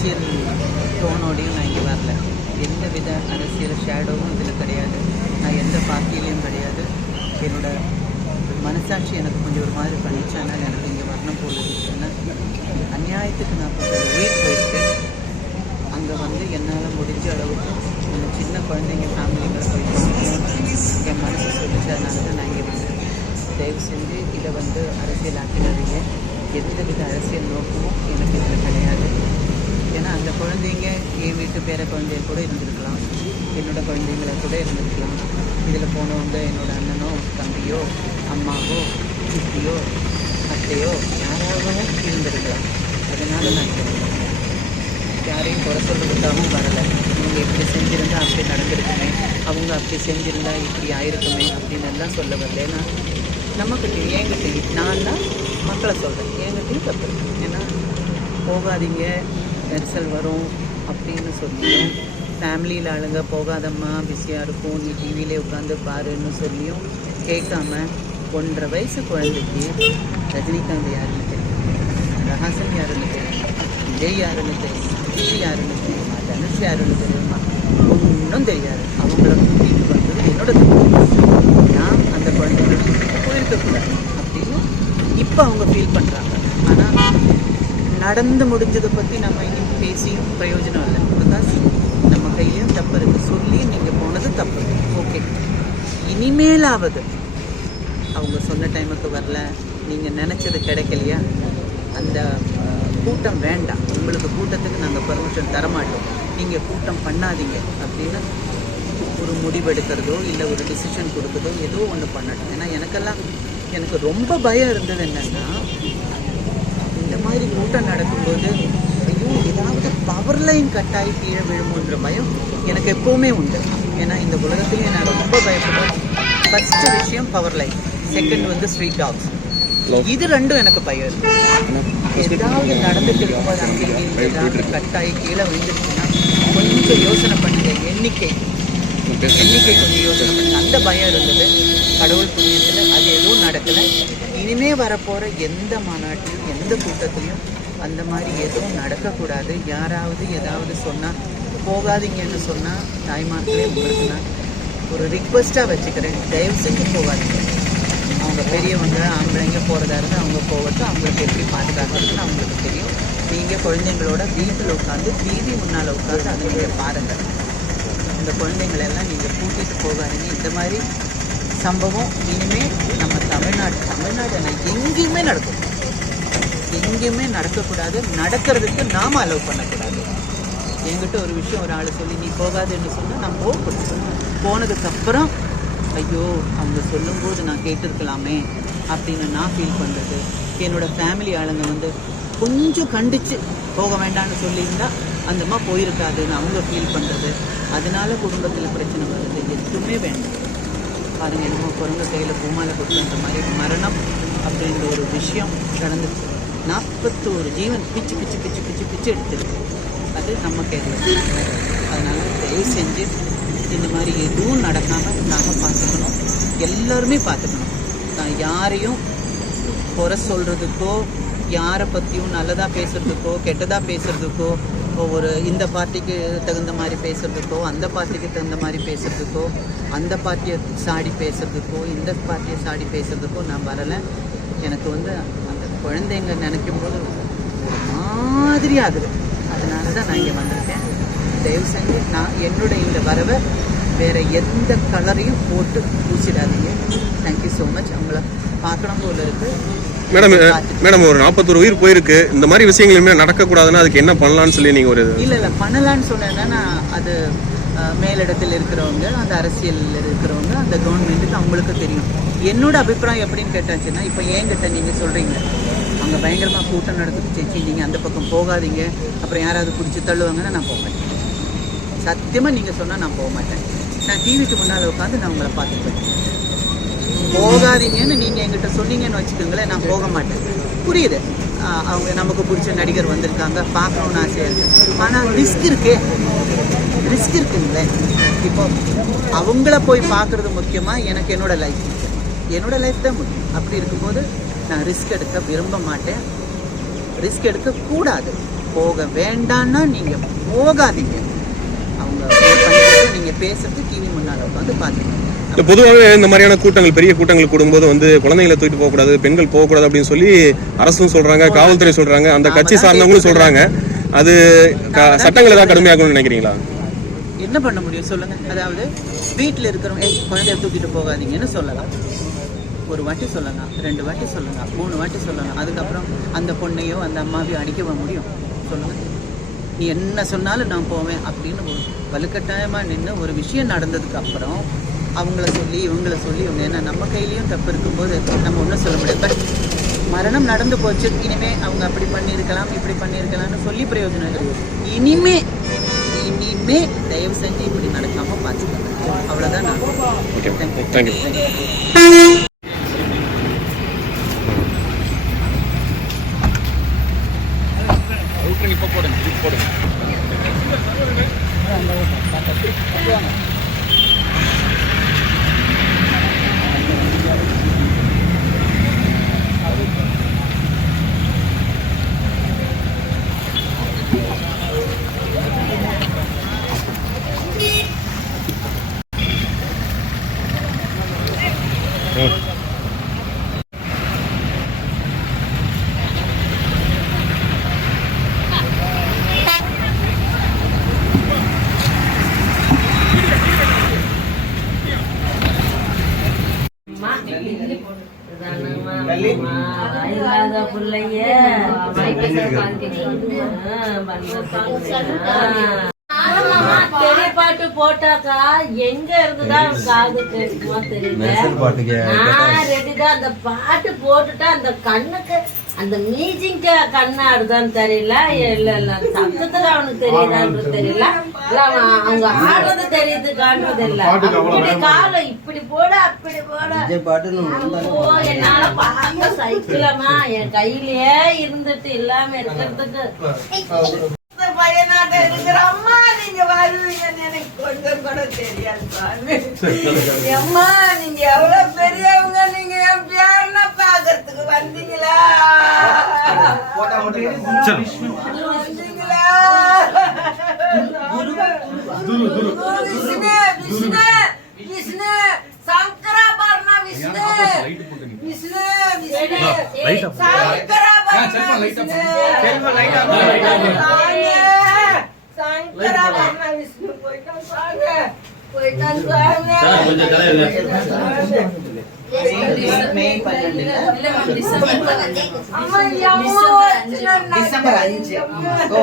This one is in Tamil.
அரசியல் டோனோடையும் நான் இங்கே வரல. எந்த வித அரசியல் ஷேடோவும் இதில் கிடையாது. நான் எந்த பார்ட்டியிலையும் கிடையாது. என்னோட மனசாட்சி எனக்கு கொஞ்சம் ஒரு மாதிரி பண்ணிச்சு. ஆனால் எனக்கு இங்கே வரணும் போல இருந்துச்சுன்னா அநியாயத்துக்கு நான் கொஞ்சம் உயிர் போயிருக்கேன். அங்கே வந்து என்னால் முடிஞ்ச அளவுக்கு அந்த சின்ன குழந்தைங்க ஃபேமிலிகளை போயிட்டு என் மனசு சொல்லிச்சு. அதனால தான் நான் இங்கே வந்தேன். தயவு செஞ்சு இதை வந்து அரசியல் ஆக்கிடாதீங்க. எந்த வித அரசியல் நோக்கமும் எனக்கு இதில் கிடையாது. ஏன்னா அந்த குழந்தைங்க என் வீட்டு பேர குழந்தைய கூட இருந்திருக்கலாம். என்னோட குழந்தைங்கள கூட இருந்திருக்கலாம். இதில் போனவங்க என்னோட அண்ணனோ தம்பியோ அம்மாவோ சித்தியோ அத்தையோ யாராகவும் இருந்திருக்கலாம். அதனால நான் யாரையும் குறை சொல்றதுக்காகவும் வரலை. இவங்க இப்படி செஞ்சிருந்தா அப்படி நடந்திருக்குமே. அவங்க அப்படி செஞ்சிருந்தா இப்படி ஆயிருக்குமே அப்படின்னு எல்லாம் சொல்ல வரல. ஏன்னா நமக்கிட்ட என்கிட்ட நான் தான் மக்களை சொல்கிறேன் என்கிட்டையும் தப்பு ஏன்னா போகாதீங்க. நெரிசல் வரும் அப்படின்னு சொல்லியும் ஃபேமிலியில் ஆளுங்க போகாதம்மா பிஸியாக இருக்கும் நீ டிவிலே உட்காந்து பாருன்னு சொல்லியும் கேட்காம ஒன்றரை வயசு குழந்தைக்கு ரஜினிகாந்த் யாருன்னு தெரியும் ரஹாசன் யாருன்னு தெரியும் விஜய் யாருன்னு தெரியும் விஜய் யாருன்னு தெரியுமா தனுஷ் யாருன்னு தெரியுமா ஒன்றும் தெரியாது. அவங்கள கூட்டிகிட்டு வந்தது என்னோட நான் அந்த குழந்தைகளுக்கு கூட்டிகிட்டு போயிருக்கக்கூடாது அப்படின்னு இப்போ அவங்க ஃபீல் பண்ணுறாங்க ஆனால் நடந்து முடிஞ்சதை பற்றி நம்ம இனி பேசியும் பிரயோஜனம் இல்லை. பிகாஸ் நம்ம கையிலையும் தப்பு இருக்குது சொல்லி நீங்கள் போனது தப்பு. ஓகே. இனிமேலாவது அவங்க சொன்ன டைமுக்கு வரல. நீங்கள் நினச்சது கிடைக்கலையா? அந்த கூட்டம் வேண்டாம். உங்களுக்கு கூட்டத்துக்கு நாங்கள் பர்மிஷன் தரமாட்டோம். நீங்கள் கூட்டம் பண்ணாதீங்க அப்படின்னு ஒரு முடிவெடுக்கிறதோ இல்லை ஒரு டிசிஷன் கொடுக்குறதோ ஏதோ ஒன்று பண்ணட்டும். ஏன்னா எனக்கெல்லாம் எனக்கு ரொம்ப பயம் இருந்தது என்னென்னா கூட்டம் ஐயோ ஏதாவது பவர் லைன் கட்டாயி கீழே விழுமோன்ற பயம் எனக்கு எப்போவுமே உண்டு. ஏன்னா இந்த உலகத்துலேயே நான் ரொம்ப பயப்படுவேன். ஃபர்ஸ்ட் விஷயம் பவர் லைன் செகண்ட் வந்து ஸ்ட்ரீட் டாக்ஸ் இது ரெண்டும் எனக்கு பயம் இருக்கு. ஏதாவது நடந்துட்டு இருக்கும்போது அங்கே ஏதாவது கட்டாயி கீழே விழுந்துருச்சுன்னா கொஞ்சம் யோசனை பண்ணுங்க. எண்ணிக்கை. எண்ணிக்கை கொஞ்சம் யோசனை பண்ணி அந்த பயம் இருந்தது. கடவுள் புண்ணியத்தில் அது எதுவும் நடக்கலை. இனிமே வரப்போகிற எந்த மாநாட்டிலும் எந்த கூட்டத்திலையும் அந்த மாதிரி எதுவும் நடக்கக்கூடாது. யாராவது ஏதாவது சொன்னால் போகாதீங்கன்னு சொன்னால் தாய்மார்களே உங்களுக்கு நான் ஒரு ரிக்வெஸ்ட்டாக வச்சுக்கிறேன். தயவு செஞ்சு போகாதீங்க. அவங்க பெரியவங்க ஆம்பளைங்க போகிறதா இருந்தால் அவங்க போகட்டும். அவங்களுக்கு எப்படி பாதுகாக்கிறதுன்னு அவங்களுக்கு தெரியும். நீங்கள் குழந்தைங்களோட வீட்டில் உட்காந்து டிவி முன்னால் உட்காந்து அதை நீங்கள் பாருங்கள் இந்த குழந்தைங்களெல்லாம் நீங்கள் கூட்டிகிட்டு போகாதீங்க. இந்த மாதிரி சம்பவம் இனிமேல் நம்ம தமிழ்நாடு தமிழ்நாடு எங்கேயுமே நடக்கும் எங்கேயுமே நடக்கக்கூடாது. நடக்கிறதுக்கு நாம் அலோவ் பண்ணக்கூடாது. என்கிட்ட ஒரு விஷயம் ஒரு ஆள் சொல்லி நீ போகாதுன்னு சொன்னால் நான் போகக்கூடாது. போனதுக்கப்புறம் ஐயோ அவங்க சொல்லும்போது நான் கேட்டிருக்கலாமே அப்படின்னு நான் ஃபீல் பண்ணுறது என்னோட ஃபேமிலி ஆளுங்க வந்து கொஞ்சம் கண்டித்து போக வேண்டாம்னு சொல்லியிருந்தால் அந்தம்மா போயிருக்காதுன்னு அவங்க ஃபீல் பண்ணுறது அதனால குடும்பத்தில் பிரச்சனை வருது. எதுவுமே வேண்டாம். பாருங்கள் என்னமோ குரங்க கையில் பூமாலை கொடுத்துன்ற மாதிரி மரணம் அப்படின்ற ஒரு விஷயம் நடந்துச்சு. நாற்பத்தோரு ஜீவன் பிச்சு பிச்சு பிச்சு பிச்சு பிச்சு எடுத்துருக்கு. அது நம்ம கையில் அதனால் தயவு செஞ்சு இந்த மாதிரி எதுவும் நடக்காமல் நாம் பார்த்துக்கணும். எல்லாருமே பார்த்துக்கணும். நான் யாரையும் குறை சொல்கிறதுக்கோ யாரை பற்றியும் நல்லதாக பேசுகிறதுக்கோ கெட்டதாக பேசுகிறதுக்கோ ஒரு இந்த பார்ட்டிக்கு தகுந்த மாதிரி பேசுகிறதுக்கோ அந்த பார்ட்டிக்கு தகுந்த மாதிரி பேசுகிறதுக்கோ அந்த பார்ட்டியை சாடி பேசுகிறதுக்கோ இந்த பார்ட்டியை சாடி பேசுகிறதுக்கோ நான் வரலை. எனக்கு வந்து குழந்தைங்க நினைக்கும் போது ஒரு மாதிரி ஆகுது. அதனால தான் நான் இங்கே வந்திருக்கேன். தயவு செஞ்சு நான் என்னோட இந்த வரவை வேற எந்த கலரையும் போட்டு பூசிடாதீங்க. தேங்க்யூ ஸோ மச் அவங்கள பார்க்கணும் போல இருக்கு. மேடம் மேடம் ஒரு நாற்பத்தொரு உயிர் போயிருக்கு. இந்த மாதிரி விஷயங்கள் நடக்கக்கூடாதுன்னா அதுக்கு என்ன பண்ணலாம்னு சொல்லி நீங்கள் ஒரு இல்லை இல்லை பண்ணலான்னு சொன்னேன்னா அது மேலிடத்தில் இருக்கிறவங்க அந்த அரசியலில் இருக்கிறவங்க அந்த கவர்மெண்ட்டுக்கு அவங்களுக்கு தெரியும். என்னோட அபிப்பிராயம் எப்படின்னு கேட்டாச்சுன்னா இப்போ ஏங்கிட்ட நீங்கள் சொல்கிறீங்க அங்கே பயங்கரமாக கூட்டம் நடந்துச்சு நீங்கள் அந்த பக்கம் போகாதீங்க. அப்புறம் யாராவது பிடிச்சி தள்ளுவாங்கன்னா நான் போக மாட்டேன். சத்தியமாக நீங்கள் சொன்னால் நான் போக மாட்டேன். நான் டிவிக்கு முன்னால் உட்காந்து நான் உங்களை பார்த்துப்பேன். போகாதீங்கன்னு நீங்கள் என்கிட்ட சொன்னீங்கன்னு வச்சுக்கோங்களேன் நான் போக மாட்டேன். புரியுது? அவங்க நமக்கு பிடிச்ச நடிகர் வந்திருக்காங்க பார்க்கணுன்னு ஆசையாக இருக்குது ஆனால் ரிஸ்க் இருக்கே. ரிஸ்க் இருக்குங்களே இப்போ அவங்கள போய் பார்க்குறது முக்கியமாக எனக்கு என்னோட லைஃப் முக்கியம் என்னோட லைஃப் தான் முக்கியம். அப்படி இருக்கும்போது நான் ரிஸ்க் எடுக்க விரும்ப மாட்டேன். ரிஸ்க் எடுக்க கூடாது போக வேண்டாம்னா நீங்கள் போகாதீங்க. அவங்க நீங்கள் பேசுறது டிவி முன்னால் உட்காந்து பார்த்துக்கோங்க இல்ல பொதுவாகவே இந்த மாதிரியான கூட்டங்கள் பெரிய கூட்டங்கள் கூடும்போது வந்து குழந்தைகளை தூக்கிட்டு போகக்கூடாது பெண்கள் போகக்கூடாது அப்படின்னு சொல்லி அரசும் சொல்றாங்க காவல்துறை சொல்றாங்க அந்த கட்சி சார்ந்தவங்களும் சொல்றாங்க. அது சட்டங்கள் ஏதாவது கடுமையாகும்னு நினைக்கிறீங்களா? என்ன பண்ண முடியும் சொல்லுங்க? அதாவது வீட்டில் இருக்கிறவங்க "ஏய், குழந்தைய தூக்கிட்டு போகாதீங்கன்னு சொல்லலாம். ஒரு வாட்டி சொல்லலாம் ரெண்டு வாட்டி சொல்லலாம் மூணு வாட்டி சொல்லலாம். அதுக்கப்புறம் அந்த பொண்ணையோ அந்த அம்மாவையோ அடிக்கவா முடியும். சொல்லுங்க. நீ என்ன சொன்னாலும் நான் போவேன் அப்படின்னு ஒரு வலுக்கட்டாயமாக நின்று ஒரு விஷயம் நடந்ததுக்கு அப்புறம் அவங்கள சொல்லி இவங்கள சொல்லி இவங்க ஏன்னா நம்ம கையிலையும் தப்பு இருக்கும்போது நம்ம ஒன்றும் சொல்ல முடியாது. பட் மரணம் நடந்து போச்சு. இனிமே அவங்க அப்படி பண்ணியிருக்கலாம் இப்படி பண்ணியிருக்கலாம்னு சொல்லி பிரயோஜனம் இல்லை இனிமே இனிமே தயவு செஞ்சு இப்படி நடக்காம பார்த்துக்கோங்க அவ்வளோதான் நான் ஓகே தேங்க்யூ தேங்க்யூ இல்லாத பிள்ளைய பாட்டு போட்டாக்கா எங்க இருந்துதான் காது கேட்குமா தெரியல? நான் ரெடிதான். அந்த பாட்டு போட்டுட்டா அந்த கண்ணுக்கு அந்த மீஜிங்க கண்ணாடுதான்னு தெரியல இல்ல இல்ல சத்தத்துல அவனுக்கு தெரியுதான்னு தெரியல. இல்ல அவன் அவங்க ஆடுறது தெரியுது காண்றது இல்ல இப்படி காலை இப்படி போட அப்படி போட. என்னால பார்க்க சைக்கிளமா என் கையிலயே இருந்துட்டு இல்லாம இருக்கிறதுக்கு. இந்த பையனாட்ட இருக்கிற அம்மா நீங்க வருவீங்கன்னு எனக்கு கொஞ்சம் கூட தெரியாது பாரு. அம்மா நீங்க எவ்வளவு பேரனை பாக்குறதுக்கு வந்தீங்களா வந்தீங்களா விஷ்ணு விஷ்ணு விஷ்ணு சங்கராபரண விஷ்ணு விஷ்ணு விஷ்ணு சங்கராபரண விஷ்ணு சங்கராபரண விஷ்ணு போயிட்டான் சாங்க போயிட்டான் சாங்க December. അഞ്ച് ഗോ